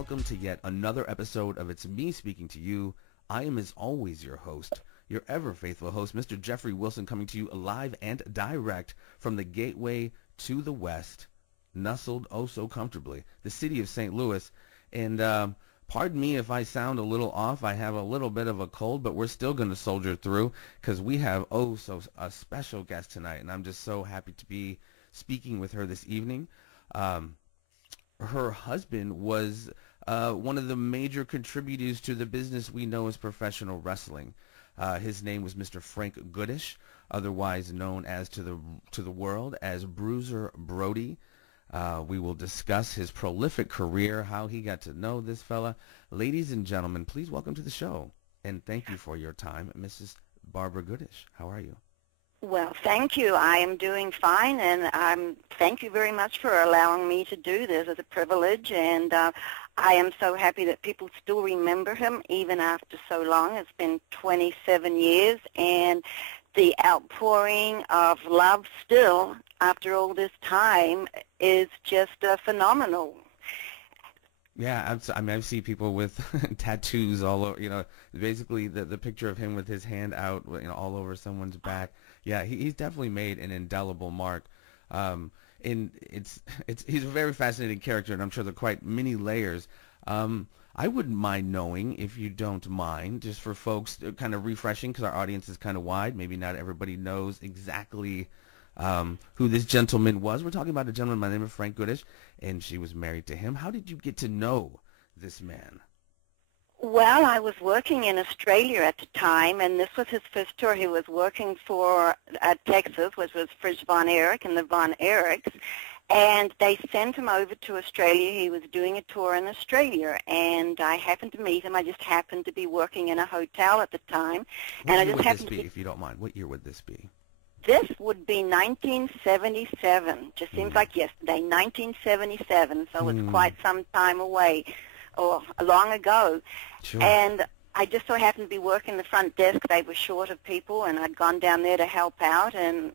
welcome to yet another episode of It's Me Speaking to You. I am, as always, your host, your ever-faithful host, Mr. Jeffrey Wilson, coming to you live and direct from the gateway to the west, nestled oh so comfortably, the city of St. Louis. And pardon me if I sound a little off. I have a little bit of a cold, but we're still going to soldier through because we have a special guest tonight, and I'm just so happy to be speaking with her this evening. Her husband was one of the major contributors to the business we know as professional wrestling. His name was Mr. Frank Goodish, otherwise known as to the world as Bruiser Brody. We will discuss his prolific career, how he got to know this fella. Ladies and gentlemen, please welcome to the show, and thank you for your time, Mrs. Barbara Goodish. How are you? Well, thank you. I am doing fine, and thank you very much for allowing me to do this. It's a privilege, and I am so happy that people still remember him even after so long. It's been 27 years, and the outpouring of love still after all this time is just phenomenal. Yeah, I see people with tattoos all over, basically the picture of him with his hand out, all over someone's back. Yeah, he's definitely made an indelible mark. And he's a very fascinating character, and I'm sure there are quite many layers. I wouldn't mind knowing, if you don't mind, just for folks, kind of refreshing, because our audience is kind of wide. Maybe not everybody knows exactly who this gentleman was. We're talking about a gentleman by the name of Frank Goodish, and she was married to him. How did you get to know this man? Well, I was working in Australia at the time, and this was his first tour. He was working for Texas, which was Frisch Von Erich and the Von Erichs, and they sent him over to Australia. He was doing a tour in Australia, and I happened to meet him. I just happened to be working in a hotel at the time. What year would this be, if you don't mind? What year would this be? This would be 1977. Just seems like yesterday, 1977, so it's quite some time away, or long ago. Sure. And I just so happened to be working the front desk. They were short of people, and I'd gone down there to help out, and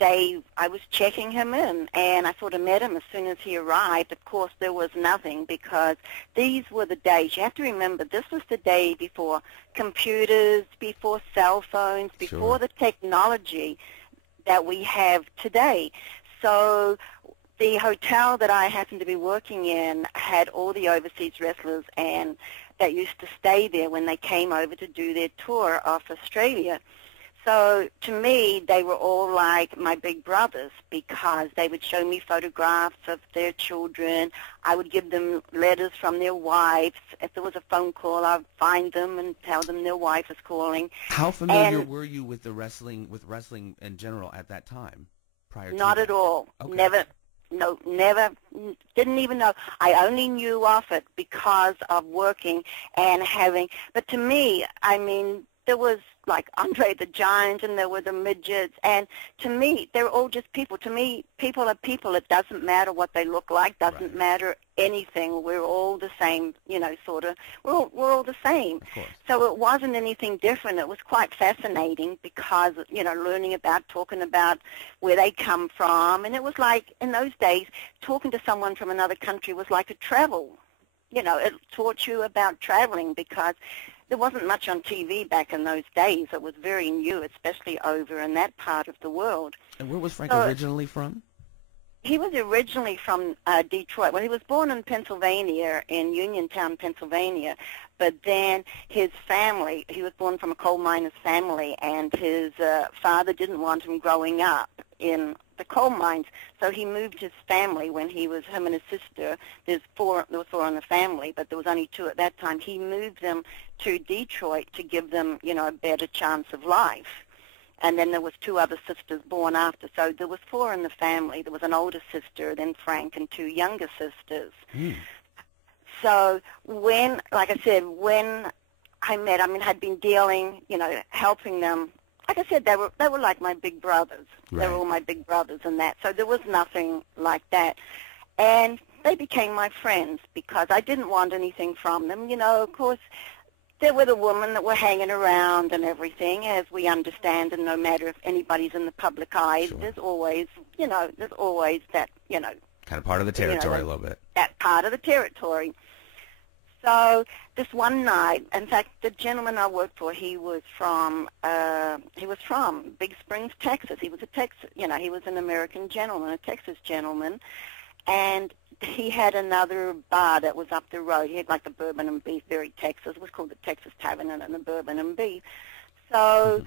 I was checking him in, and I sort of met him as soon as he arrived. Of course, there was nothing, because these were the days. You have to remember, this was the day before computers, before cell phones, before the technology that we have today. So the hotel that I happened to be working in had all the overseas wrestlers, and that used to stay there when they came over to do their tour of Australia. So to me, they were all like my big brothers, because they would show me photographs of their children. I would give them letters from their wives. If there was a phone call, I'd find them and tell them their wife was calling. How familiar were you with wrestling in general at that time? Prior to Not that? At all. Okay. Never, didn't even know. I only knew of it because of working and having. But to me, I mean, there was like Andre the Giant, and there were the midgets, and to me, they're all just people. To me, people are people. It doesn't matter what they look like, doesn't matter anything. We're all the same, sort of. We're all the same. Of course. So it wasn't anything different. It was quite fascinating because, learning about, talking about where they come from, and it was like, in those days, talking to someone from another country was like a travel. It taught you about traveling, because there wasn't much on TV back in those days. It was very new, especially over in that part of the world. And where was Frank originally from? He was originally from Detroit. Well, he was born in Pennsylvania, in Uniontown, Pennsylvania. But then his family, he was born from a coal miner's family, and his father didn't want him growing up in the coal mines. So he moved his family when he was, him and his sister, there was four in the family, but there was only two at that time. He moved them to Detroit to give them, a better chance of life. And then there was two other sisters born after. So there was four in the family. There was an older sister, then Frank, and two younger sisters. So when, like I said, when I met, had been dealing, helping them. Like I said, they were like my big brothers. Right. They were all my big brothers and that. So there was nothing like that. And they became my friends because I didn't want anything from them. Of course, there were the women that were hanging around and everything, as we understand, and no matter if anybody's in the public eye, there's always, that, kind of part of the territory a little bit. That part of the territory. So this one night, in fact, the gentleman I worked for, he was from Big Springs, Texas. He was a he was an American gentleman, a Texas gentleman, and he had another bar that was up the road. He had like the Bourbon and Beef, very Texas. It was called the Texas Tavern and the Bourbon and Beef. So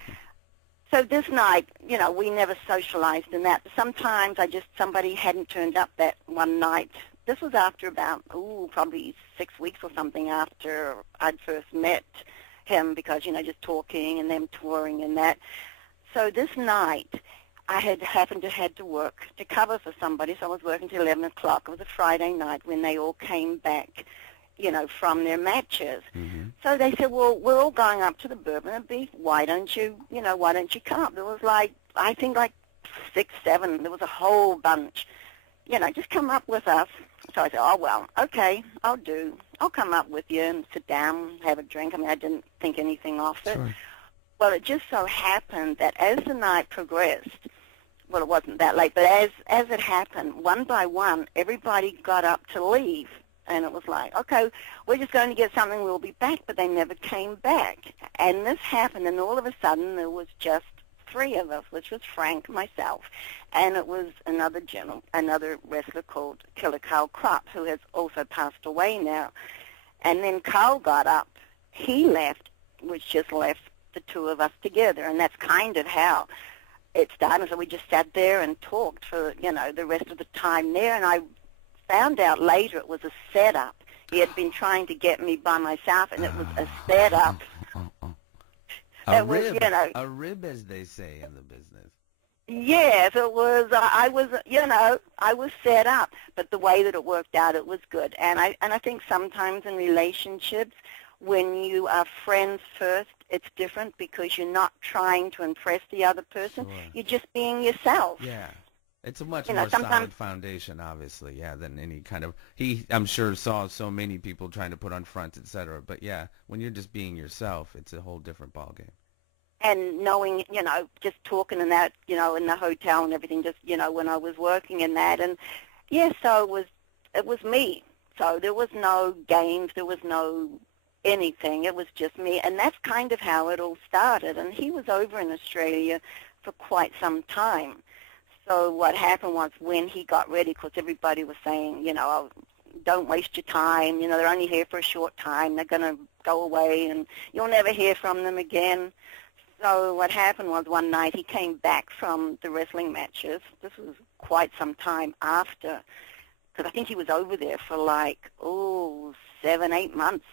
this night, we never socialized in that. Sometimes somebody hadn't turned up that one night. This was after about, probably 6 weeks or something after I'd first met him because, just talking and them touring and that. So this night, I happened to had to work to cover for somebody, so I was working till 11 o'clock. It was a Friday night when they all came back, from their matches. Mm-hmm. So they said, well, we're all going up to the Bourbon and Beef. Why don't you come up? There was I think 6, 7. There was a whole bunch. Just come up with us. So I said, oh, well, okay, I'll come up with you and sit down, have a drink. I mean, I didn't think anything of it. Sure. Well, it just so happened that as the night progressed, well, it wasn't that late, but as it happened, one by one, everybody got up to leave. And it was like, okay, we're just going to get something, we'll be back, but they never came back. And this happened, and all of a sudden there was just 3 of us, which was Frank, myself, and it was another wrestler called Killer Carl Krupp, who has also passed away now. And then Carl got up, he left, which just left the 2 of us together, and that's kind of how it started. So we just sat there and talked for, the rest of the time there, and I found out later it was a setup. He had been trying to get me by myself, and it was a setup. A rib, as they say in the business. Yes, it was. I was set up, but the way that it worked out, it was good. And I think sometimes in relationships, when you are friends first, it's different because you're not trying to impress the other person. Sure. You're just being yourself. Yeah. It's a much more solid foundation, obviously, than any kind of, I'm sure, saw so many people trying to put on fronts, etc. But, yeah, when you're just being yourself, it's a whole different ballgame. And knowing, just talking and that, in the hotel and everything, just, when I was working in that. And, so it was me. So there was no games, there was no anything. It was just me. And that's kind of how it all started. And he was over in Australia for quite some time. So what happened was when he got ready, because everybody was saying, oh, don't waste your time. They're only here for a short time. They're going to go away, and you'll never hear from them again. So what happened was one night he came back from the wrestling matches. This was quite some time after, because I think he was over there for 7, 8 months.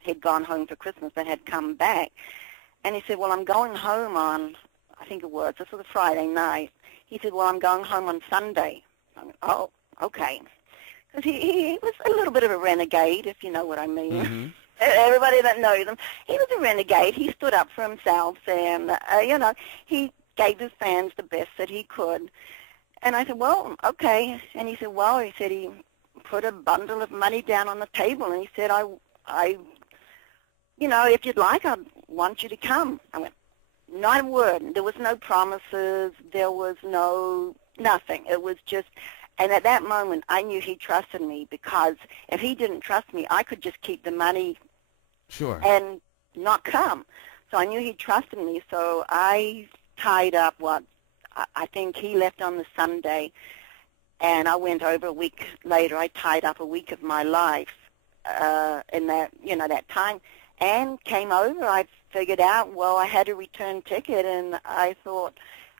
He'd gone home for Christmas but had come back. And he said, well, I'm going home on, I think it was, this was a Friday night. He said, well, I'm going home on Sunday. I went, oh, okay. Because he was a little bit of a renegade, if you know what I mean. Mm-hmm. Everybody that knows him, he was a renegade. He stood up for himself, and, he gave his fans the best that he could. And I said, well, okay. And he said, he put a bundle of money down on the table, and he said, I if you'd like, I want you to come. I went, not a word. There was no promises. There was nothing. It was just, and at that moment, I knew he trusted me, because if he didn't trust me, I could just keep the money Sure. and not come. So I knew he trusted me. So I tied up I think he left on the Sunday, and I went over a week later. I tied up a week of my life in that, that time, and came over. I figured out, well, I had a return ticket, and I thought,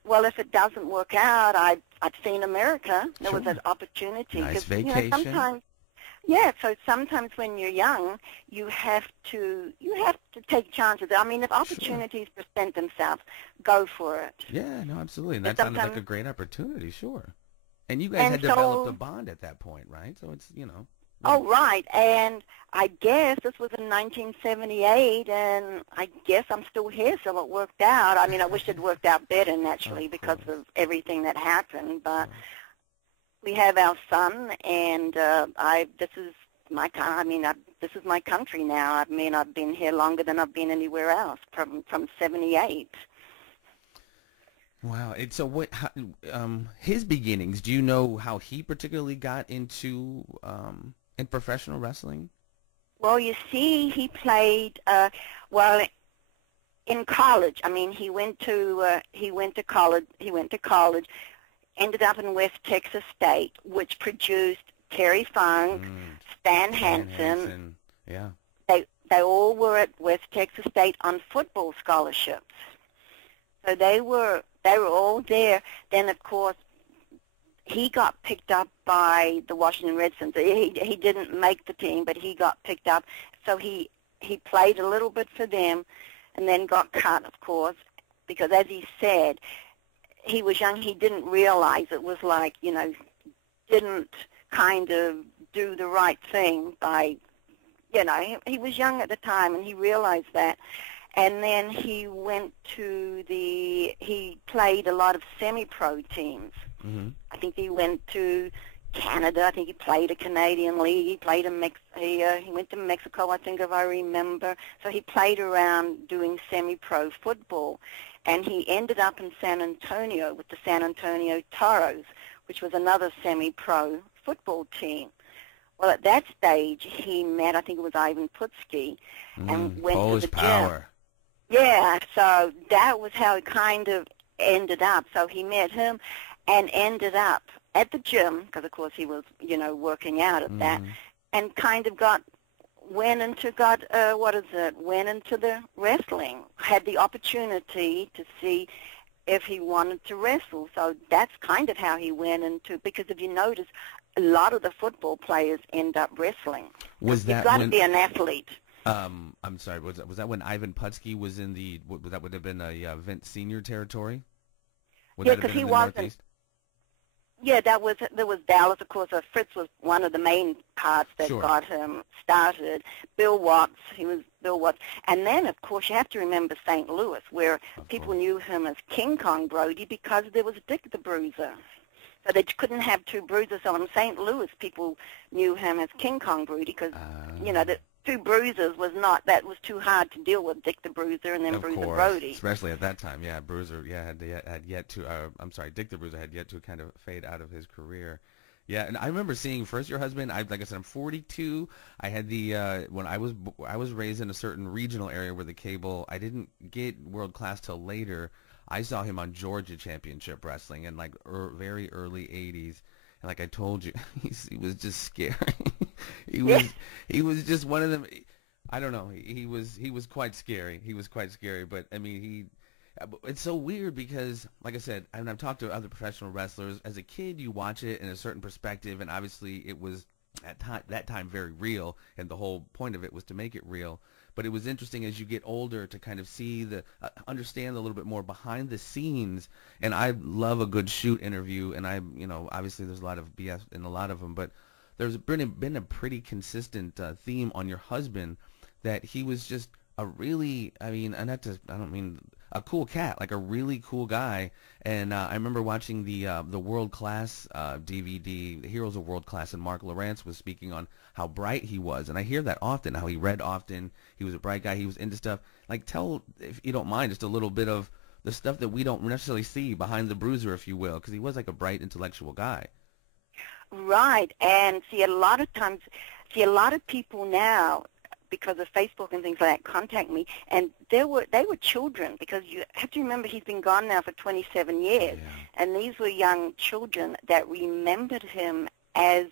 well, if it doesn't work out, I'd seen America. There was an opportunity. Nice vacation. So sometimes when you're young, you have to take chances. I mean, if opportunities present themselves, go for it. Yeah, no, absolutely. And that sounded like a great opportunity, sure. And you guys had developed a bond at that point, right? So it's, Oh, right. And I guess this was in 1978, and I guess I'm still here, so it worked out. I mean, I wish it worked out better, naturally, because of everything that happened. But we have our son, and this is my this is my country now. I mean, I've been here longer than I've been anywhere else, from 78. Wow. And so his beginnings, do you know how he particularly got into in professional wrestling? Well, you see, he played, well, in college. I mean, he went to college, ended up in West Texas State, which produced Terry Funk, Stan Hansen. Yeah. They all were at West Texas State on football scholarships. So they were all there. Then, of course, he got picked up by the Washington Redskins. He didn't make the team, but he got picked up. So he played a little bit for them and then got cut, of course, because as he said, he was young. He didn't realize it was like, didn't kind of do the right thing by, he was young at the time and he realized that. And then he played a lot of semi-pro teams. Mm-hmm. I think he went to Canada. I think he played a Canadian league. He played he went to Mexico, I think, if I remember. So he played around doing semi-pro football. And he ended up in San Antonio with the San Antonio Toros, which was another semi-pro football team. Well, at that stage, he met, I think it was Ivan Putski, and went Polish to the power. gym. Yeah, so that was how it kind of ended up. So he met him and ended up at the gym, because, of course, he was, working out at that, and kind of went into the wrestling, had the opportunity to see if he wanted to wrestle. So that's kind of how he went into, because if you notice, a lot of the football players end up wrestling. Was that You've got to be an athlete. I'm sorry, was that when Ivan Putski was in that would have been a Vince Senior territory? Yeah, because he wasn't. Northeast? Yeah, there was Dallas, of course. Fritz was one of the main parts that got him started. Bill Watts, and then of course you have to remember St. Louis, where people knew him as King Kong Brody because there was Dick the Bruiser. So they couldn't have two bruisers. So in St. Louis, people knew him as King Kong Brody because the two bruisers was too hard to deal with, Dick the Bruiser and then of Bruiser course, Brody. especially at that time. Yeah, Bruiser, had yet to. Dick the Bruiser had yet to kind of fade out of his career. Yeah, and I remember seeing first your husband. Like I said, I'm 42. I had when I was raised in a certain regional area where the cable. I didn't get world class till later. I saw him on Georgia Championship Wrestling in like very early 80s. And like I told you, he was just scary. he was just one of them. I don't know. He was quite scary. He was quite scary. But I mean, it's so weird because, like I said, and I've talked to other professional wrestlers. As a kid, you watch it in a certain perspective, and obviously it was at that time very real, and the whole point of it was to make it real. But it was interesting as you get older to kind of see understand a little bit more behind the scenes. And I love a good shoot interview, and obviously there's a lot of BS in a lot of them, but there's been a pretty consistent theme on your husband that he was just a really, I don't mean a cool cat, like a really cool guy. And I remember watching the World Class DVD, The Heroes of World Class, and Mark Lawrence was speaking on how bright he was. And I hear that often, how he read often. He was a bright guy. He was into stuff. Like, tell, if you don't mind, just a little bit of the stuff that we don't necessarily see behind the Bruiser, if you will, because he was like a bright intellectual guy. Right. And a lot of people now, because of Facebook and things like that, contact me, and they were children, because you have to remember he's been gone now for 27 years, and these were young children that remembered him as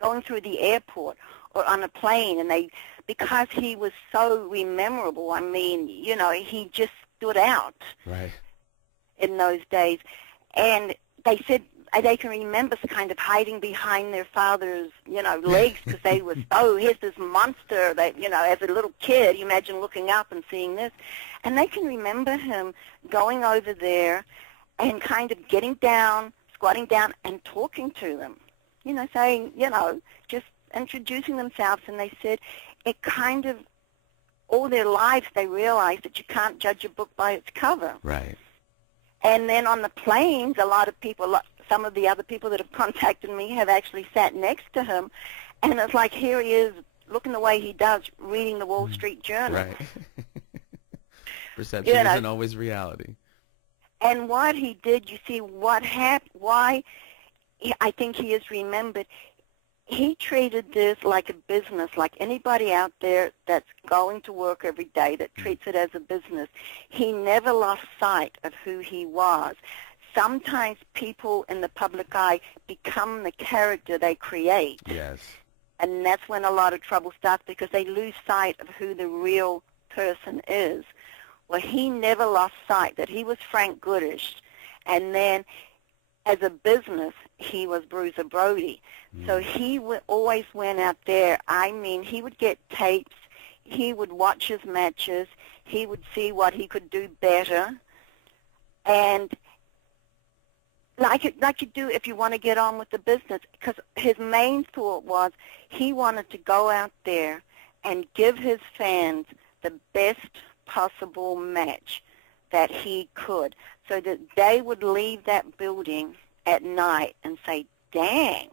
going through the airport or on a plane, and because he was so memorable, I mean, he just stood out in those days, and they said they can remember kind of hiding behind their father's, legs, because they were, here's this monster that, as a little kid, you imagine looking up and seeing this. And they can remember him going over there and kind of getting down, squatting down, and talking to them, saying, just introducing themselves. And they said it kind of, all their lives, they realized that you can't judge a book by its cover. Right. And then on the planes, a lot of people, some of the other people that have contacted me have actually sat next to him, and it's like, here he is, looking the way he does, reading the Wall Street Journal. Right. Perception isn't always reality. And what he did, you see, why I think he is remembered, he treated this like a business, like anybody out there that's going to work every day that treats it as a business. He never lost sight of who he was. Sometimes people in the public eye become the character they create. Yes. And that's when a lot of trouble starts, because they lose sight of who the real person is. Well, he never lost sight that he was Frank Goodish. And then as a business, he was Bruiser Brody. So he always went out there. I mean, he would get tapes. He would watch his matches. He would see what he could do better. And like you do if you want to get on with the business, because his main thought was he wanted to go out there and give his fans the best possible match that he could, so that they would leave that building at night and say, dang,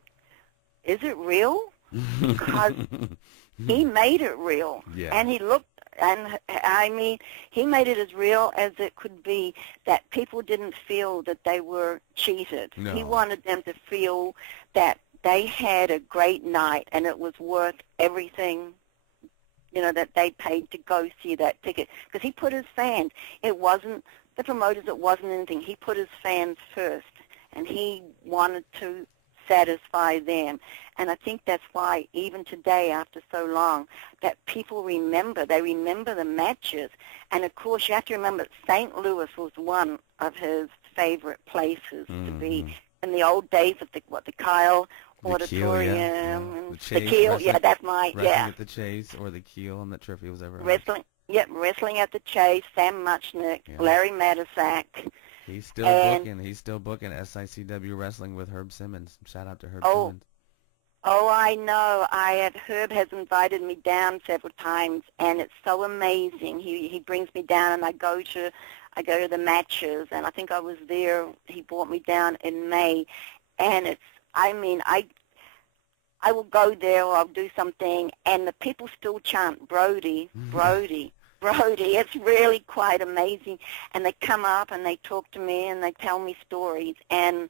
is it real? Because he made it real. Yeah. And he looked, and I mean, he made it as real as it could be, that people didn't feel that they were cheated. No. He wanted them to feel that they had a great night and it was worth everything, you know, that they paid to go see that ticket. Because he put his fans, it wasn't the promoters, it wasn't anything. He put his fans first, and he wanted to satisfy them. And I think that's why even today, after so long, that people remember. They remember the matches. And, of course, you have to remember St. Louis was one of his favorite places to be. In the old days of the Kyle Auditorium. Keel, The Keel, yeah, that's my, wrestling at the Chase, or the Keel. I'm not sure if he was ever wrestling. Yep, wrestling at the Chase, Sam Muchnick, Larry Matisak. He's still booking. He's still booking SICW wrestling with Herb Simmons. Shout out to Herb Simmons. Oh, I know. Herb has invited me down several times, and it's so amazing. He brings me down, and I go to the matches, and I think I was there. He brought me down in May, and it's, I mean, I will go there, or I'll do something, and the people still chant Brody, Brody, Brody. It's really quite amazing. And they come up and they talk to me and they tell me stories. And,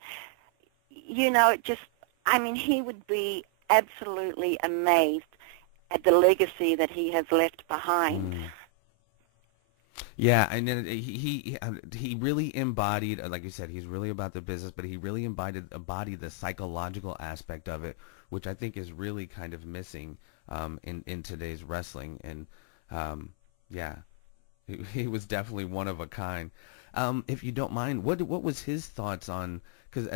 you know, it just, I mean, he would be absolutely amazed at the legacy that he has left behind. Yeah, and then he really embodied, like you said, he's really about the business, but he really embodied the psychological aspect of it, which I think is really kind of missing in today's wrestling. And yeah, he was definitely one of a kind. If you don't mind, what was his thoughts on, because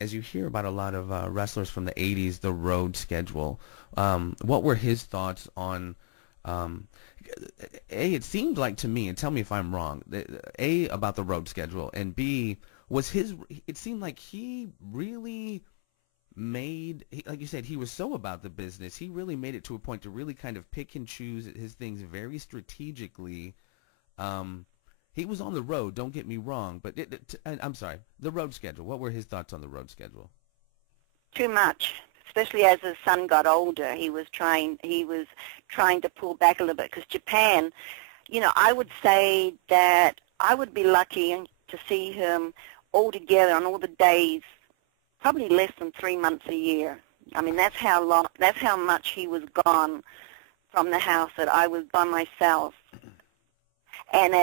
as you hear about a lot of wrestlers from the 80s, the road schedule, what were his thoughts on, A, it seemed like to me, and tell me if I'm wrong, A, about the road schedule, and B, it seemed like he really made, like you said, he was so about the business, he really made it to a point to really kind of pick and choose his things very strategically. He was on the road, don't get me wrong, but I'm sorry, the road schedule. What were his thoughts on the road schedule? Too much, especially as his son got older. He was trying to pull back a little bit, because Japan, you know, I would say that I would be lucky to see him all together on all the days, probably less than 3 months a year. I mean, that's how much he was gone from the house, that I was by myself. And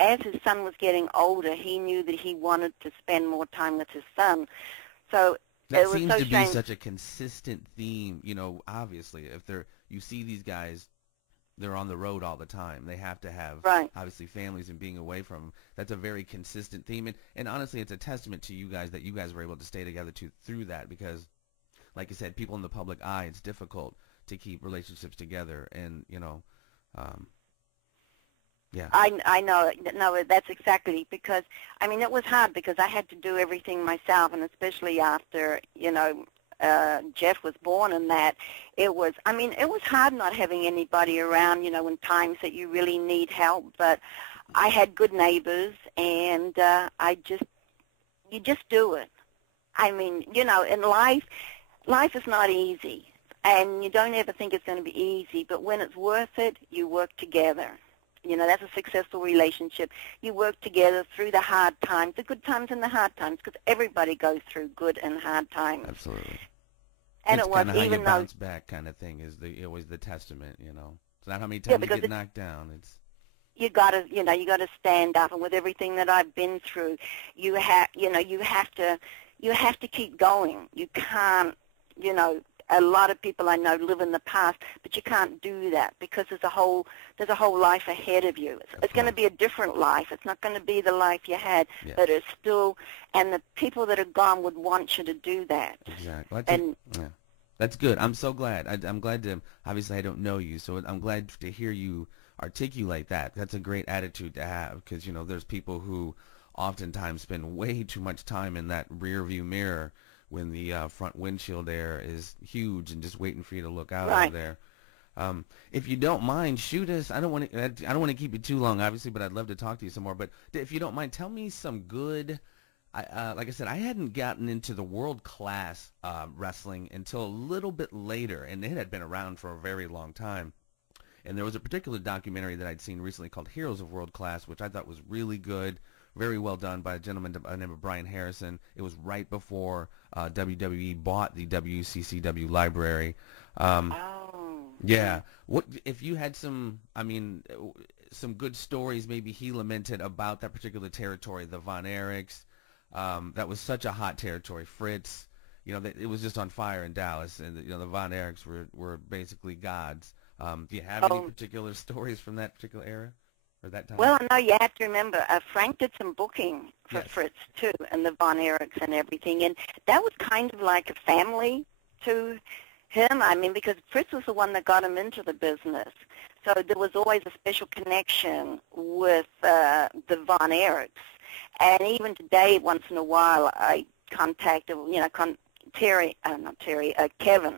as his son was getting older, he knew that he wanted to spend more time with his son. So that it was seems so to strange. be such a consistent theme. You know, obviously, if you see these guys, they're on the road all the time. They have to have obviously families and being away from them. That's a very consistent theme, and honestly, it's a testament to you guys that you guys were able to stay together through that, because, like you said, people in the public eye, it's difficult to keep relationships together, and you know. Yeah. I know. No, that's exactly, because, I mean, it was hard because I had to do everything myself, and especially after, you know, Jeff was born, and that it was hard not having anybody around, you know, in times that you really need help. But I had good neighbors, and you just do it. I mean, you know, in life is not easy, and you don't ever think it's going to be easy, but when it's worth it, you work together. You know, that's a successful relationship. You work together through the hard times, the good times and the hard times, because everybody goes through good and hard times. Absolutely. And it's it was, kind of how you even though, bounce back kind of thing is always the testament, you know. It's not how many yeah, times you because get knocked down. It's you got to, you got to stand up. And with everything that I've been through, you have, you have to keep going. You can't, a lot of people I know live in the past, but you can't do that because there's a whole life ahead of you. It's going to be a different life. It's not going to be the life you had, yeah. but it's still, and the people that are gone would want you to do that. Exactly. Yeah. That's good. I'm so glad. I'm glad to, obviously I don't know you, so I'm glad to hear you articulate that. That's a great attitude to have because, there's people who oftentimes spend way too much time in that rear view mirror when the front windshield air is huge and just waiting for you to look out Right. over there. If you don't mind, shoot us. I don't want to keep you too long, obviously, but I'd love to talk to you some more. But if you don't mind, tell me some good. Like I said, I hadn't gotten into the world-class wrestling until a little bit later, and it had been around for a very long time. And there was a particular documentary that I'd seen recently called Heroes of World Class, which I thought was really good, very well done by a gentleman by the name of Brian Harrison. It was right before WWE bought the WCCW library. Yeah. What if you had some good stories maybe he lamented about that particular territory, the Von Erichs? That was such a hot territory. Fritz, it was just on fire in Dallas, and the Von Erichs were basically gods. Do you have any particular stories from that particular era or that time? Well, no, you have to remember, Frank did some booking for Yes. Fritz, too, and the Von Erichs and everything. And that was kind of like a family to him. Because Fritz was the one that got him into the business. So there was always a special connection with the Von Erichs. And even today, once in a while, I contact, Kevin.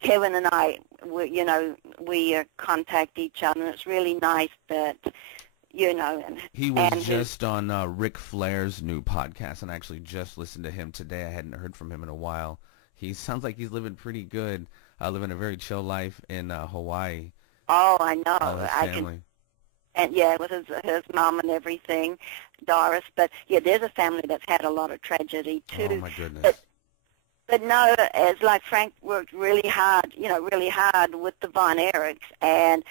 Kevin and I, we contact each other, and it's really nice that, And he was just on Ric Flair's new podcast, and I actually just listened to him today. I hadn't heard from him in a while. He sounds like he's living pretty good, living a very chill life in Hawaii. Oh, I know. His family. And yeah, with his mom and everything, Doris. But yeah, there's a family that's had a lot of tragedy too. Oh my goodness. But no, as like Frank worked really hard, with the Von Erichs, and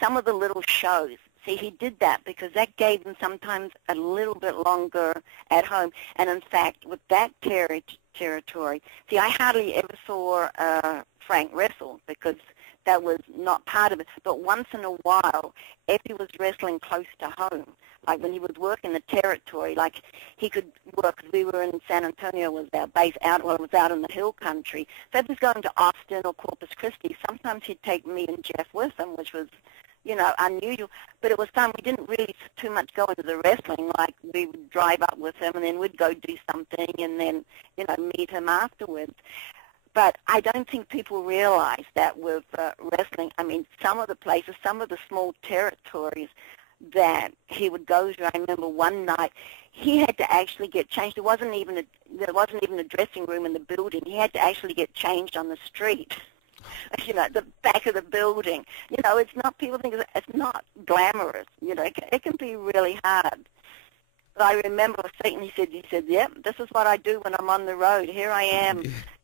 some of the little shows. See, he did that because that gave them sometimes a little bit longer at home. And in fact, with that territory, see, I hardly ever saw Frank wrestle because that was not part of it. But once in a while, if he was wrestling close to home, like when he was working the territory, like he could work, because we were in San Antonio, was our base out, well, it was out in the hill country. So if he was going to Austin or Corpus Christi, sometimes he'd take me and Jeff with him, which was, unusual. But it was fun. We didn't really too much go into the wrestling. Like we would drive up with him and then we'd go do something and then, meet him afterwards. But I don't think people realize that with wrestling. Some of the places, some of the small territories that he would go to. I remember one night he had to actually get changed. There wasn't even a dressing room in the building. He had to actually get changed on the street. The back of the building. It's not. People think it's not glamorous. It can be really hard. But I remember Satan. He said, "Yep, this is what I do when I'm on the road. Here I am."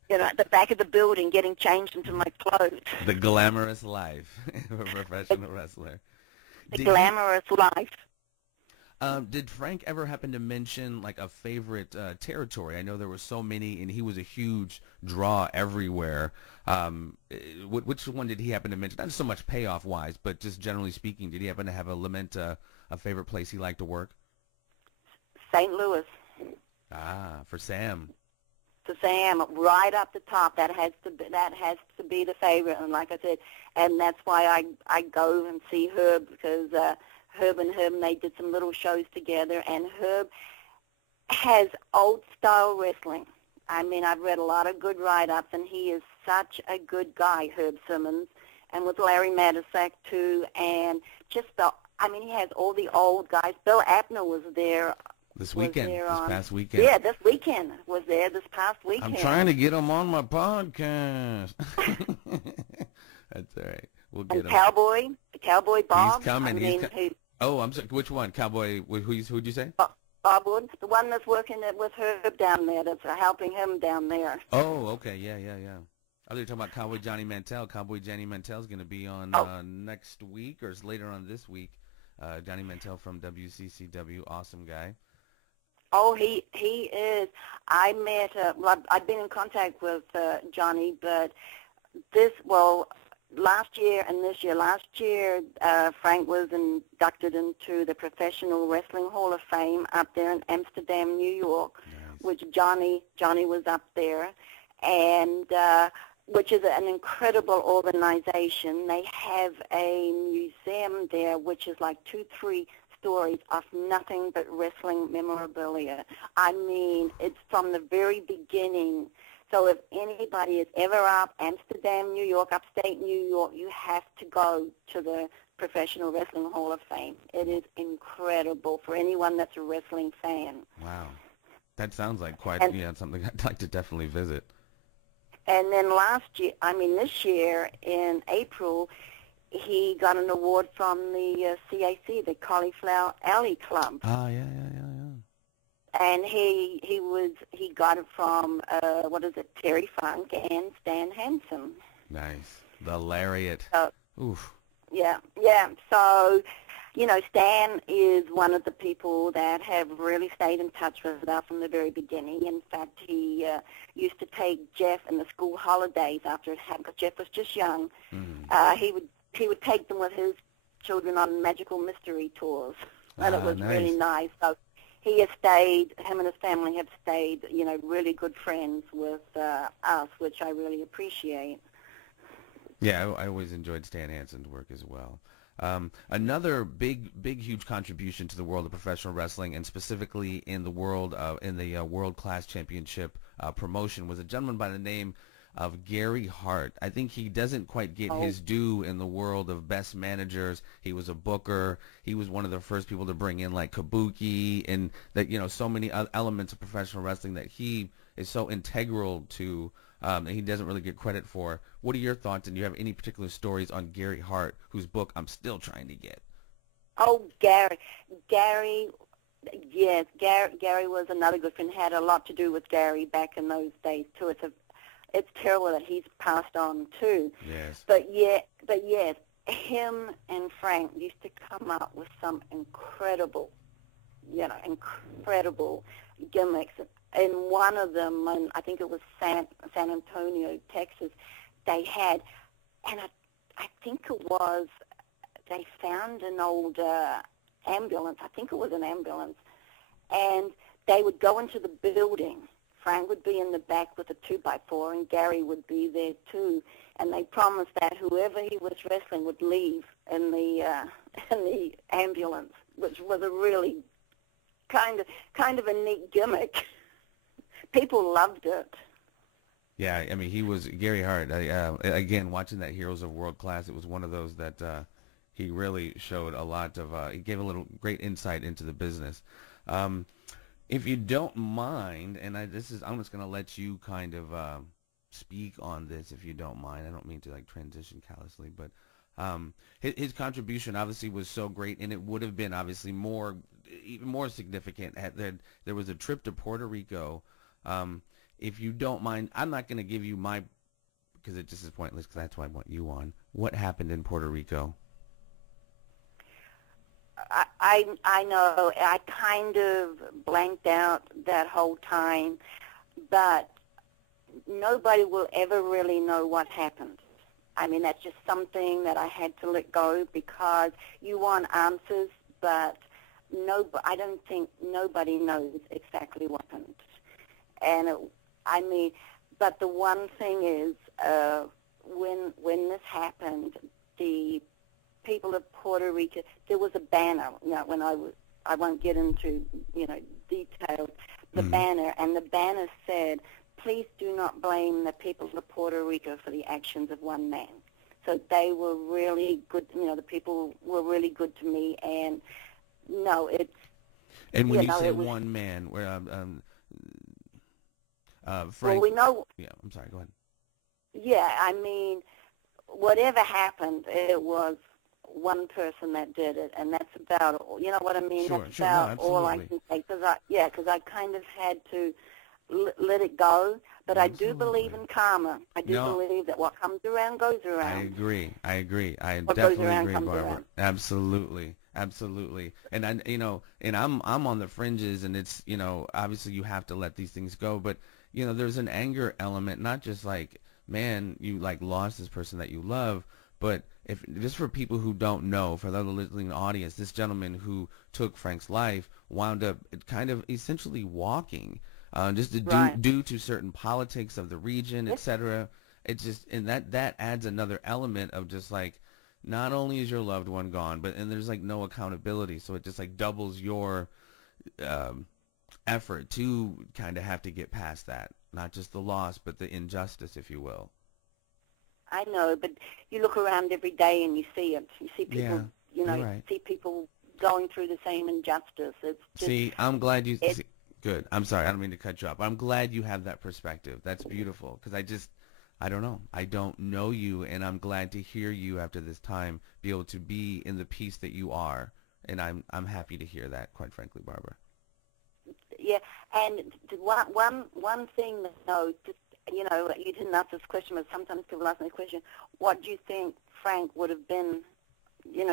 At the back of the building getting changed into my clothes. The glamorous life of a professional wrestler. The glamorous life. Did Frank ever happen to mention like a favorite territory? I know there were so many, and he was a huge draw everywhere. Which one did he happen to mention? Not so much payoff-wise, but just generally speaking, did he happen to have a favorite place he liked to work? St. Louis. Ah, for Sam. To Sam, right up the top. That has to be the favorite. And like I said, and that's why I go and see Herb, because Herb and him, they did some little shows together, and Herb has old style wrestling. I've read a lot of good write-ups, and he is such a good guy, Herb Simmons, and with Larry Matisak too, and just he has all the old guys. Bill Abner was there. This past weekend. Yeah, this weekend was there, this past weekend. I'm trying to get him on my podcast. That's all right. We'll get him. The Cowboy Bob. He's coming. I'm sorry, which one? Cowboy, who'd you say? Bob Wood, the one that's working with Herb down there, that's helping him down there. Oh, okay, yeah. I thought you were talking about Cowboy Johnny Mantell. Cowboy Johnny Mantell's going to be on next week, or it's later on this week. Johnny Mantell from WCCW, awesome guy. Oh, he is. I met, well, I've been in contact with Johnny, but last year and this year. Last year, Frank was inducted into the Professional Wrestling Hall of Fame up there in Amsterdam, New York, Nice. which Johnny was up there, and which is an incredible organization. They have a museum there, which is like 2-3 stories of nothing but wrestling memorabilia. I mean, it's from the very beginning. So if anybody is ever up Amsterdam, New York, upstate New York, you have to go to the Professional Wrestling Hall of Fame. It is incredible for anyone that's a wrestling fan. Wow. That sounds like something I'd like to definitely visit. And then this year in April, he got an award from the CAC, the Cauliflower Alley Club. Ah, yeah. And he got it from Terry Funk and Stan Hansen. Nice. The Lariat. Oof. Yeah. So, Stan is one of the people that have really stayed in touch with us from the very beginning. In fact, he used to take Jeff in the school holidays after it happened, because Jeff was just young. Mm. He would take them with his children on magical mystery tours, and it was nice. really nice. So him and his family have stayed, really good friends with us, which I really appreciate. Yeah, I always enjoyed Stan Hansen's work as well. Another big, huge contribution to the world of professional wrestling, and specifically in the world World Class Championship promotion, was a gentleman by the name of Gary Hart. I think he doesn't quite get his due in the world of best managers. He was a booker. He was one of the first people to bring in like Kabuki and so many elements of professional wrestling that he is so integral to, and he doesn't really get credit for. What are your thoughts, and do you have any particular stories on Gary Hart, whose book I'm still trying to get? Oh, Gary, yes, Gary was another good friend. Had a lot to do with Gary back in those days too. It's terrible that he's passed on too. Yes. But yes, him and Frank used to come up with some incredible gimmicks. And one of them, I think it was San Antonio, Texas, they had, and I think it was, they found an old ambulance. I think it was an ambulance. And they would go into the building. Frank would be in the back with a 2x4, and Gary would be there too. And they promised that whoever he was wrestling would leave in the ambulance, which was a really kind of a neat gimmick. People loved it. Yeah, I mean, he was Gary Hart. Again, watching that Heroes of World Class, it was one of those that he really showed a lot of. He gave a little great insight into the business. If you don't mind, and I'm just going to let you kind of speak on this, if you don't mind. I don't mean to like transition callously, but his contribution obviously was so great, and it would have been obviously even more significant had there was a trip to Puerto Rico. If you don't mind, I'm not going to give you because it just is pointless, because that's why I want you on. What happened in Puerto Rico? I know. I kind of blanked out that whole time, but nobody will ever really know what happened. I mean, that's just something that I had to let go, because you want answers, but I don't think nobody knows exactly what happened. And but the one thing is, when this happened, the people of Puerto Rico, there was a banner. When I won't get into details. The banner, and the banner said, "Please do not blame the people of Puerto Rico for the actions of one man." So they were really good. The people were really good to me, and it's. And when you say one man, where Frank. Well, we know. Yeah, I'm sorry. Go ahead. Yeah, I mean, whatever happened, it was one person that did it, and that's about all. You know what I mean? Sure, That's sure, no, about all I absolutely. can say. Because I kind of had to let it go. But I do believe Absolutely. in karma. I do No, believe that what comes around goes I around. agree. I agree. I What goes definitely around agree, comes Barbara. around. Absolutely. Absolutely. And and I'm on the fringes, and it's, obviously you have to let these things go, but there's an anger element, not just like, man, you like lost this person that you love, but if just for people who don't know, for the listening audience, this gentleman who took Frank's life wound up kind of essentially walking, just Right. due to certain politics of the region, Yes. etc. It's just, and that adds another element of just like, not only is your loved one gone, but and there's like no accountability, so it just like doubles your um, effort to kind of have to get past that, not just the loss, but the injustice, if you will. I know, but you look around every day and you see it. You see Yeah, people, you're you right. see people going through the same injustice. It's just, See, I'm glad you it, see. Good. I'm sorry. I don't mean to cut you off. I'm glad you have that perspective. That's beautiful. Because I don't know. I don't know you, and I'm glad to hear you after this time be able to be in the peace that you are. And I'm happy to hear that, quite frankly, Barbara. yeah. And one thing that, just, you didn't ask this question, but sometimes people ask me the question, what do you think Frank would have been,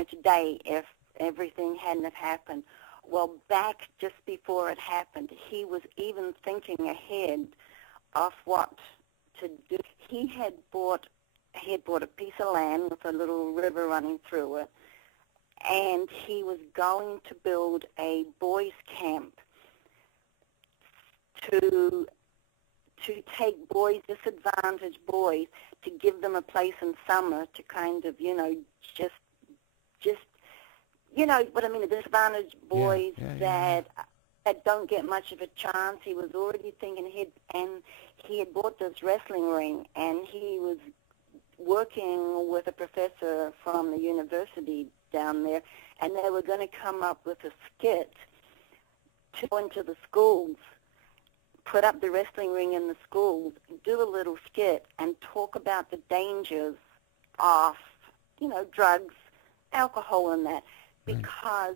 today if everything hadn't have happened? Well, back just before it happened, he was even thinking ahead of what to do. He had bought a piece of land with a little river running through it, and he was going to build a boys' camp to take boys, disadvantaged boys, to give them a place in summer to kind of, just what I mean, the disadvantaged Yeah, boys yeah, yeah, yeah. that don't get much of a chance. He was already thinking ahead, and he had bought this wrestling ring, and he was working with a professor from the university down there, and they were going to come up with a skit to go into the schools, put up the wrestling ring in the schools, do a little skit, and talk about the dangers of, drugs, alcohol, and that, Right. because,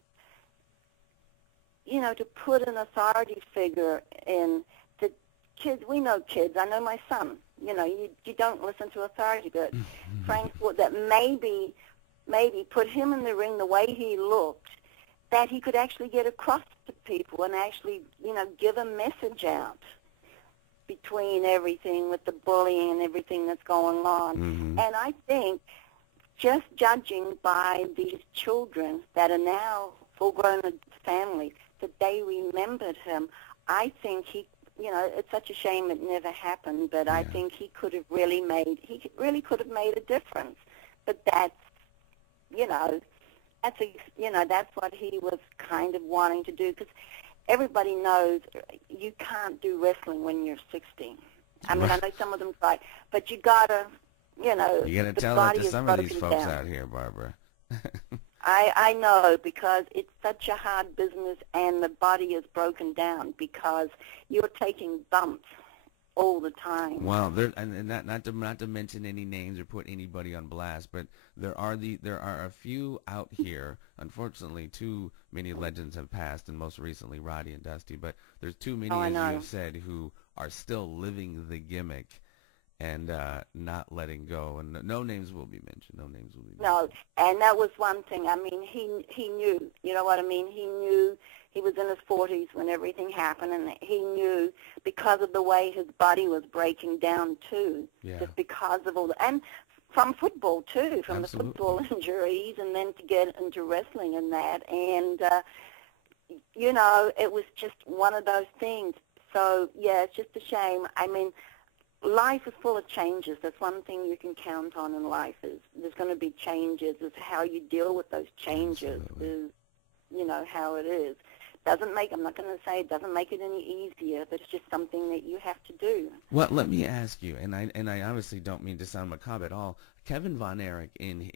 to put an authority figure in the kids, we know kids, I know my son, you don't listen to authority, but Frank thought that maybe put him in the ring the way he looked, that he could actually get across to people and actually, give a message out between everything with the bullying and everything that's going on. Mm-hmm. And I think just judging by these children that are now full-grown families, that they remembered him, I think it's such a shame it never happened, but I Yeah. think he really could have made a difference. But that's, that's what he was kind of wanting to do, because everybody knows you can't do wrestling when you're 60. I mean, I know some of them try, but you gotta, You gotta the tell that body to is some of these broken folks down. out here, Barbara. I know, because it's such a hard business, and the body is broken down because you're taking bumps all the time. Well, and not to mention any names or put anybody on blast, but there are a few out here. Unfortunately, too many legends have passed, and most recently Roddy and Dusty. But there's too many, Oh, I as you know. have said, who are still living the gimmick and not letting go. And no names will be mentioned. No names will be mentioned. No, and that was one thing. I mean, he knew, you know what I mean? He knew he was in his 40s when everything happened, and he knew because of the way his body was breaking down, too, Yeah. just because of all the, and from football, too, from Absolutely. the football injuries, and then to get into wrestling and that. And, it was just one of those things. So, yeah, it's just a shame. I mean, life is full of changes. That's one thing you can count on in life, is there's going to be changes. Is how you deal with those changes. Absolutely. Is, how it is. I'm not going to say it doesn't make it any easier, but it's just something that you have to do. Well, let me ask you, and I obviously don't mean to sound macabre at all. Kevin Von Erich in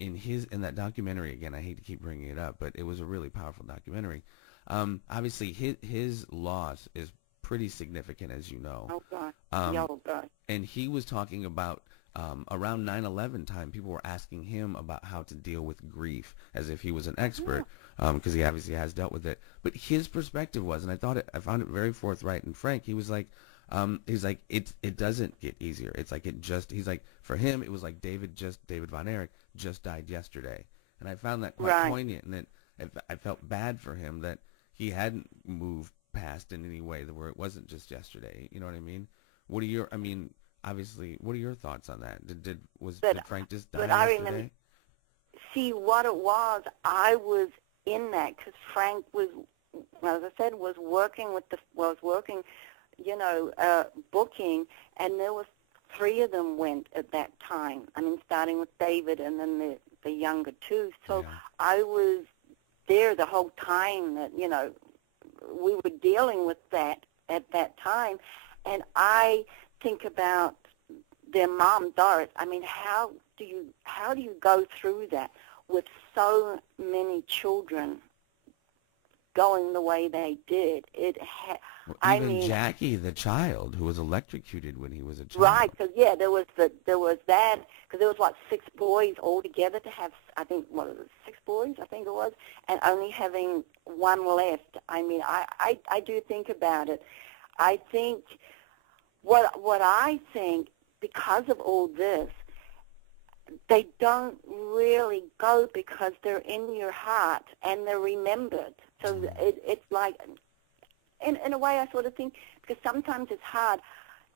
that documentary, again, I hate to keep bringing it up, but it was a really powerful documentary. Obviously, his loss is pretty significant, as you know. Oh, God. Um, Oh, God. and he was talking about around 9/11 time, people were asking him about how to deal with grief, as if he was an expert, because he obviously has dealt with it. But his perspective was, and I found it very forthright and frank. He was like, it doesn't get easier. It's like he's like, for him, it was like David Von Erich just died yesterday, and I found that quite poignant, and I felt bad for him that he hadn't moved past in any way where it wasn't just yesterday. You know what I mean? Obviously, what are your thoughts on that? Did Frank just die yesterday? Remember, see what it was. I was in that because Frank was, as I said, was working, booking, and there was 3 of them went at that time. I mean, starting with David and then the younger 2. So I was there the whole time that, we were dealing with that at that time. And I think about their mom, Doris. I mean, how do you go through that with so many children going the way they did? Even Jackie, the child, who was electrocuted when he was a child. Right, because there was that, because there was like 6 boys all together to have, I think, 6 boys, I think it was, and only having 1 left. I mean, I do think about it. I think what I think, because of all this, they don't really go because they're in your heart and they're remembered. So it's like, in a way, I sort of think, because sometimes it's hard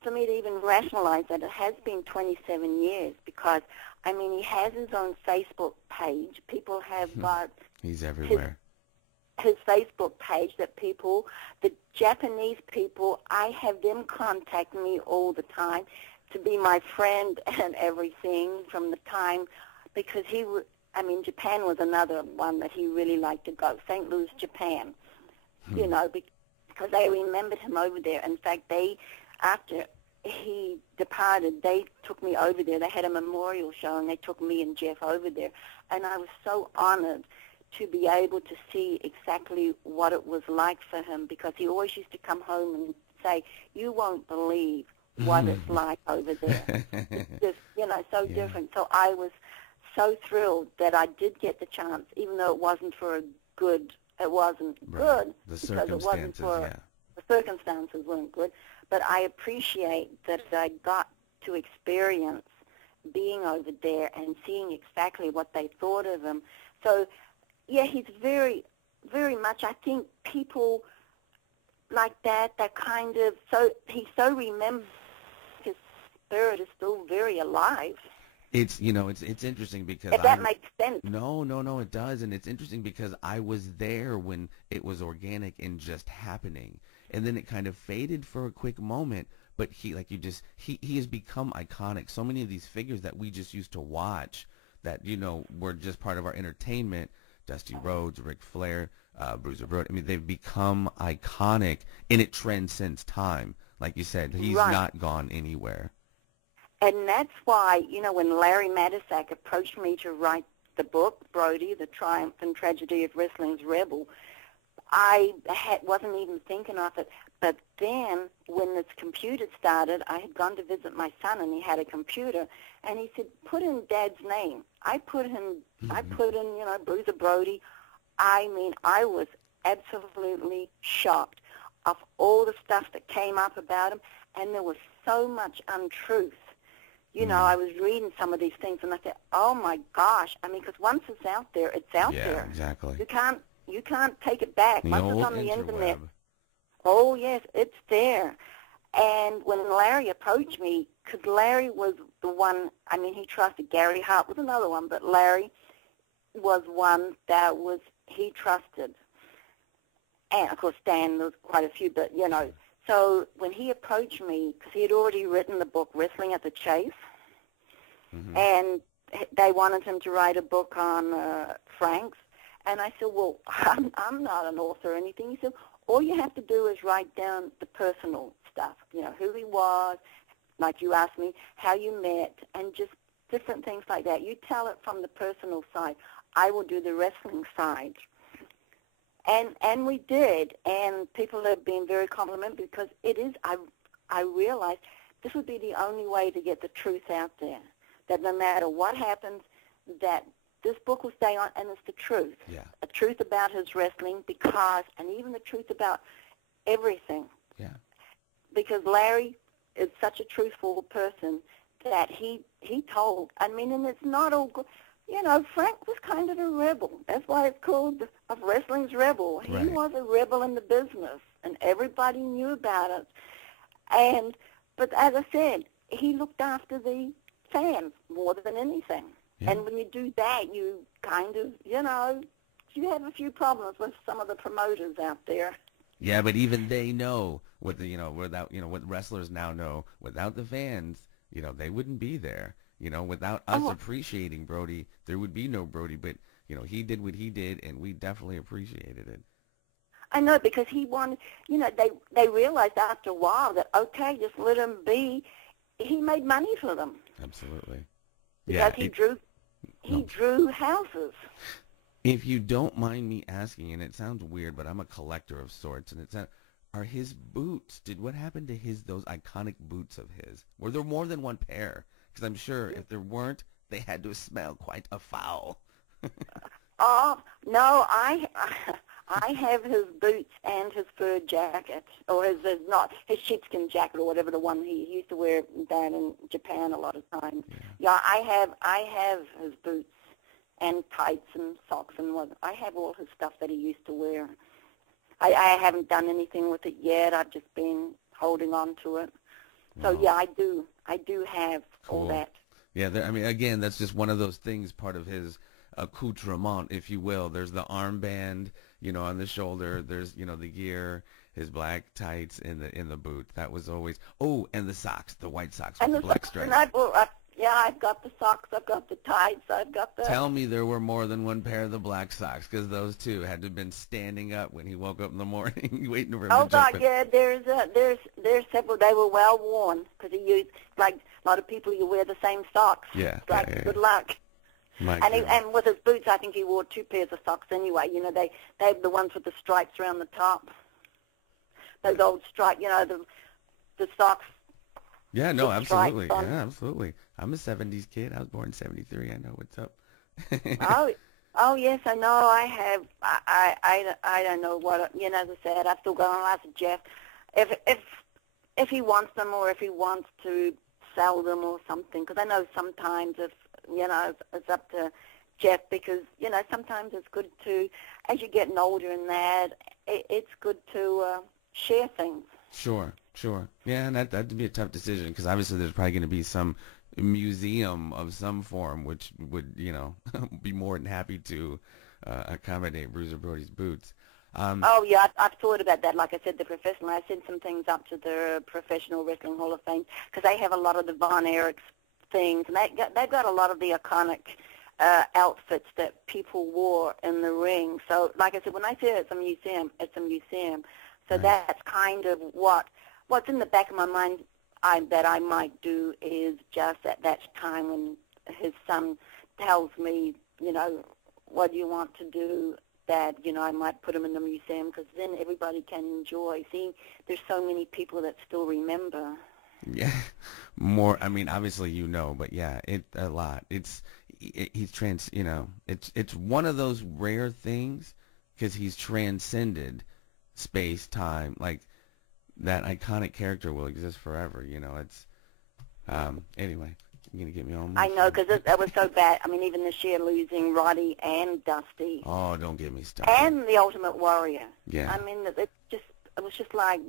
for me to even rationalize that it has been 27 years, because, I mean, he has his own Facebook page. People have got... He's everywhere. His Facebook page that the Japanese people, I have them contact me all the time to be my friend and everything from the time, because Japan was another one that he really liked to go, St. Louis, Japan, because they remembered him over there. In fact, after he departed, they took me over there. They had a memorial show, and they took me and Jeff over there, and I was so honored to be able to see exactly what it was like for him, because he always used to come home and say, "You won't believe what it's like over there." It's just, so different. So I was so thrilled that I did get the chance, even though it wasn't good, The because it wasn't for, the circumstances weren't good, but I appreciate that I got to experience being over there and seeing exactly what they thought of him. So, he's very, very much, I think people like that kind of, he so remembers, his spirit is still very alive. It's it's interesting because if that makes sense. No, it does, and it's interesting because I was there when it was organic and just happening, and then it kind of faded for a quick moment. But he has become iconic. So many of these figures that we just used to watch, that were just part of our entertainment. Dusty Rhodes, Ric Flair, Bruiser Brody. I mean, they've become iconic, and it transcends time. Like you said, he's not gone anywhere. And that's why, when Larry Matisak approached me to write the book, Brody, The Triumph and Tragedy of Wrestling's Rebel, I wasn't even thinking of it. But then, when this computer started, I had gone to visit my son, and he had a computer, and he said, "Put in Dad's name." I put in, Bruiser Brody. I mean, I was absolutely shocked of all the stuff that came up about him, and there was so much untruth. I was reading some of these things, and I said, "Oh my gosh!" I mean, because once it's out there, it's out there. Yeah, exactly. You can't take it back. Once it's on the internet. Oh yes, it's there. And when Larry approached me, because Larry was the one, I mean, he trusted. Gary Hart was another one, but Larry was one that he trusted. And of course, Stan, there was quite a few, but So when he approached me, because he had already written the book Wrestling at the Chase, and they wanted him to write a book on Frank's, and I said, "Well, I'm not an author or anything." He said, "All you have to do is write down the personal stuff, who he was, like you asked me, how you met, and just different things like that. You tell it from the personal side. I will do the wrestling side." And we did, and people have been very complimentary, because it is, I realized this would be the only way to get the truth out there, that no matter what happens, that this book will stay on, and it's the truth. Yeah. The truth about his wrestling, and even the truth about everything. Yeah. Because Larry is such a truthful person that he told, I mean, and it's not all good. You know, Frank was kind of a rebel. That's why it's called Of Wrestling's Rebel. He Right. was a rebel in the business, and everybody knew about it. But as I said, he looked after the fans more than anything. Yeah. And when you do that, you kind of, you know, you have a few problems with some of the promoters out there. Yeah, but even they know what what wrestlers now know. Without the fans, they wouldn't be there. Without us appreciating Brody, there would be no Brody. But he did what he did, and we definitely appreciated it. I know, because he wanted, they realized after a while that, okay, just let him be. He made money for them. Absolutely. Because Yeah. he drew houses. If you don't mind me asking, and it sounds weird, but I'm a collector of sorts, and are his boots, what happened to those iconic boots of his? Were there more than one pair? Because I'm sure if there weren't, they had to smell quite a foul. Oh, no, I have his boots and his fur jacket, or his sheepskin jacket, or whatever, the one he used to wear down in Japan a lot of times. Yeah, I have his boots and tights and socks and what. I have all his stuff that he used to wear. I haven't done anything with it yet. I've just been holding on to it. So yeah, I do have all that. Yeah, I mean, again, that's just one of those things, part of his accoutrement, if you will. There's the armband, on the shoulder. There's, the gear, his black tights, in the boot. That was always. Oh, and the socks, the white socks with the black stripes. I've got the socks, I've got the tights, I've got the... Tell me there were more than one pair of the black socks, because those two had to have been standing up when he woke up in the morning, waiting for him to jump in. Oh, God, yeah, there's several. They were well worn, because he used, like a lot of people, you wear the same socks. Yeah. It's like, good luck. And with his boots, I think he wore two pairs of socks anyway. They have the ones with the stripes around the top. Those old stripes, the socks. Yeah, no, absolutely. Yeah, absolutely. I'm a 70s kid. I was born in 73. I know what's up. Oh, yes, I know. I don't know what, as I said, I've still got on. I asked Jeff if he wants them, or if he wants to sell them or something, because I know sometimes if, it's up to Jeff, because, sometimes it's good to, as you're getting older and that, it's good to share things. Sure. Yeah, and that'd be a tough decision, because obviously there's probably going to be some museum of some form which would, be more than happy to accommodate Bruiser Brody's boots. Oh, yeah, I've thought about that. Like I said, I sent some things up to the Professional Wrestling Hall of Fame, because they have a lot of the Von Erichs things, and they've got a lot of the iconic outfits that people wore in the ring. So, like I said, when I say it's a museum, it's a museum. So Right. That's kind of what's in the back of my mind that I might do, is just at that time when his son tells me, what do you want to do, that, I might put him in the museum, because then everybody can enjoy. See, there's so many people that still remember. Yeah, more. I mean, obviously, but yeah, a lot. It's one of those rare things, because he's transcended space, time, like that iconic character will exist forever. It's anyway. You're gonna get me on. I know, because that was so bad. I mean, even this year, losing Roddy and Dusty. Oh, don't get me started. And the Ultimate Warrior. Yeah. I mean, it was just like,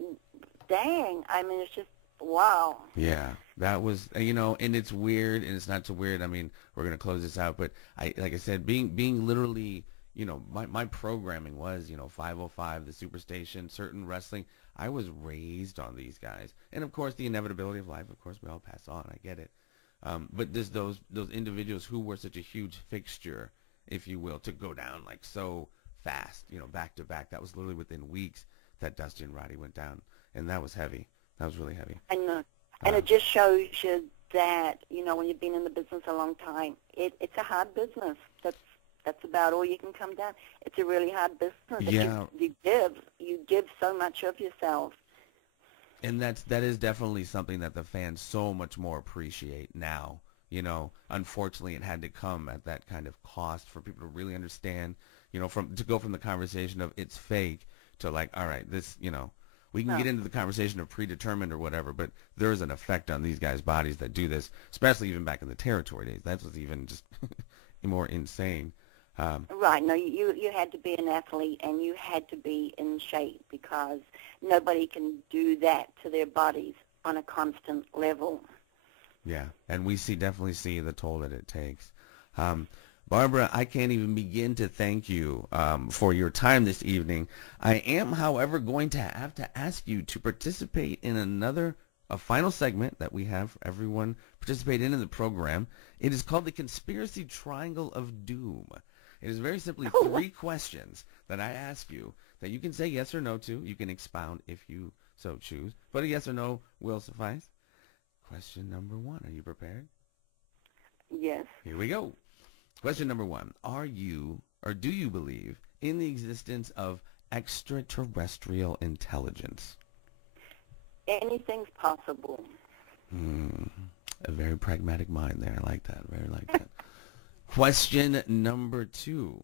dang. I mean, it's just wow. Yeah, that was, and it's weird, and it's not so weird. I mean, we're gonna close this out, but like I said, being literally, my programming was, 505, the Superstation, certain wrestling. I was raised on these guys, and of course, the inevitability of life. Of course, we all pass on. I get it. But there's those individuals who were such a huge fixture, if you will, to go down like so fast, back to back. That was literally within weeks that Dusty and Roddy went down, and that was heavy. That was really heavy. I know. And it just shows you that, when you've been in the business a long time, it's a hard business. That's about all you can come down. It's a really hard business. Yeah. You give so much of yourself. And that is definitely something that the fans so much more appreciate now. Unfortunately, it had to come at that kind of cost for people to really understand. To go from the conversation of it's fake to like, all right, this, we can No. get into the conversation of predetermined or whatever, but there is an effect on these guys' bodies that do this, especially even back in the territory days. That was even just more insane. Right. No, you had to be an athlete and you had to be in shape because nobody can do that to their bodies on a constant level. Yeah, and we definitely see the toll that it takes. Barbara, I can't even begin to thank you for your time this evening. I am, however, going to have to ask you to participate in a final segment that we have everyone participate in the program. It is called the Conspiracy Triangle of Doom. It is very simply 3 questions that I ask you that you can say yes or no to. You can expound if you so choose, but a yes or no will suffice. Question number 1. Are you prepared? Yes. Here we go. Question number 1. Are you or do you believe in the existence of extraterrestrial intelligence? Anything's possible. A very pragmatic mind there. I like that. Very like that. Question number 2.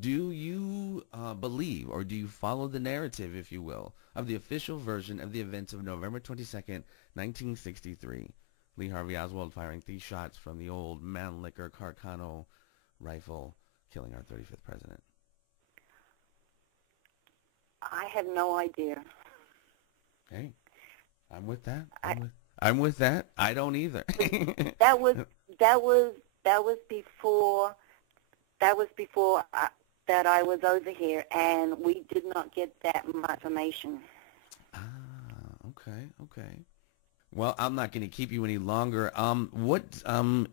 Do you believe or do you follow the narrative, if you will, of the official version of the events of November 22nd, 1963? Lee Harvey Oswald firing 3 shots from the old Mannlicher Carcano rifle, killing our 35th president. I have no idea. Hey, I'm with that. I'm with that. I don't either. That was before that I was over here, and we did not get that much information. Okay. Well, I'm not going to keep you any longer.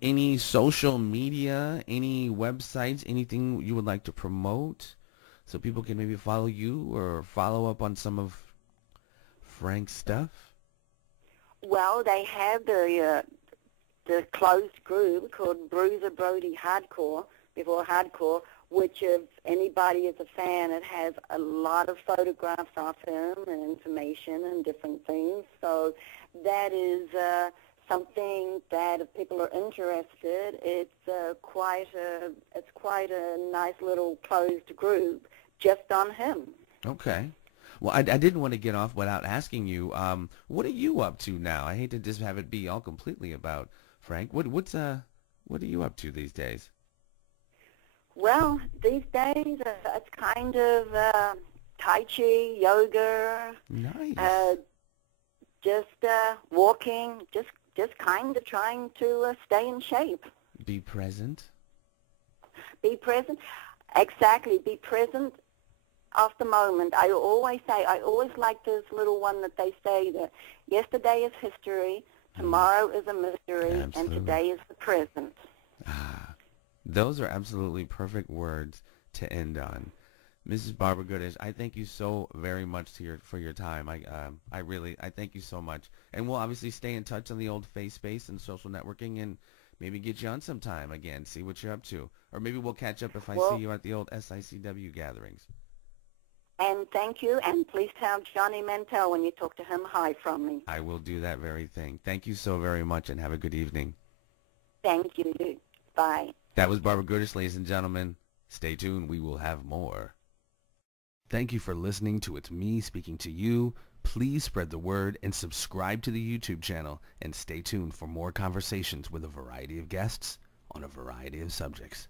Any social media, any websites, anything you would like to promote so people can maybe follow you or follow up on some of Frank's stuff? Well, they have the closed group called Bruiser Brody Hardcore, before Hardcore, which if anybody is a fan, it has a lot of photographs of him and information and different things. So that is something that if people are interested, it's quite a nice little closed group just on him. Okay. Well, I didn't want to get off without asking you, what are you up to now? I hate to just have it be all completely about Frank. What are you up to these days? Well, these days it's kind of Tai Chi, yoga, Nice. just walking, just kind of trying to stay in shape. Be present. Be present. Exactly. Be present of the moment. I always like this little one that they say that yesterday is history, tomorrow is a mystery, Absolutely. and today is the present. Those are absolutely perfect words to end on. Mrs. Barbara Goodish, I thank you so very much for your time. I thank you so much. And we'll obviously stay in touch on the old face space and social networking and maybe get you on sometime again, see what you're up to. Or maybe we'll catch up if I see you at the old SICW gatherings. And thank you, and please tell Johnny Mantel when you talk to him hi from me. I will do that very thing. Thank you so very much, and have a good evening. Thank you. Bye. That was Barbara Goodish, ladies and gentlemen. Stay tuned. We will have more. Thank you for listening to It's Me Speaking to You. Please spread the word and subscribe to the YouTube channel, and stay tuned for more conversations with a variety of guests on a variety of subjects.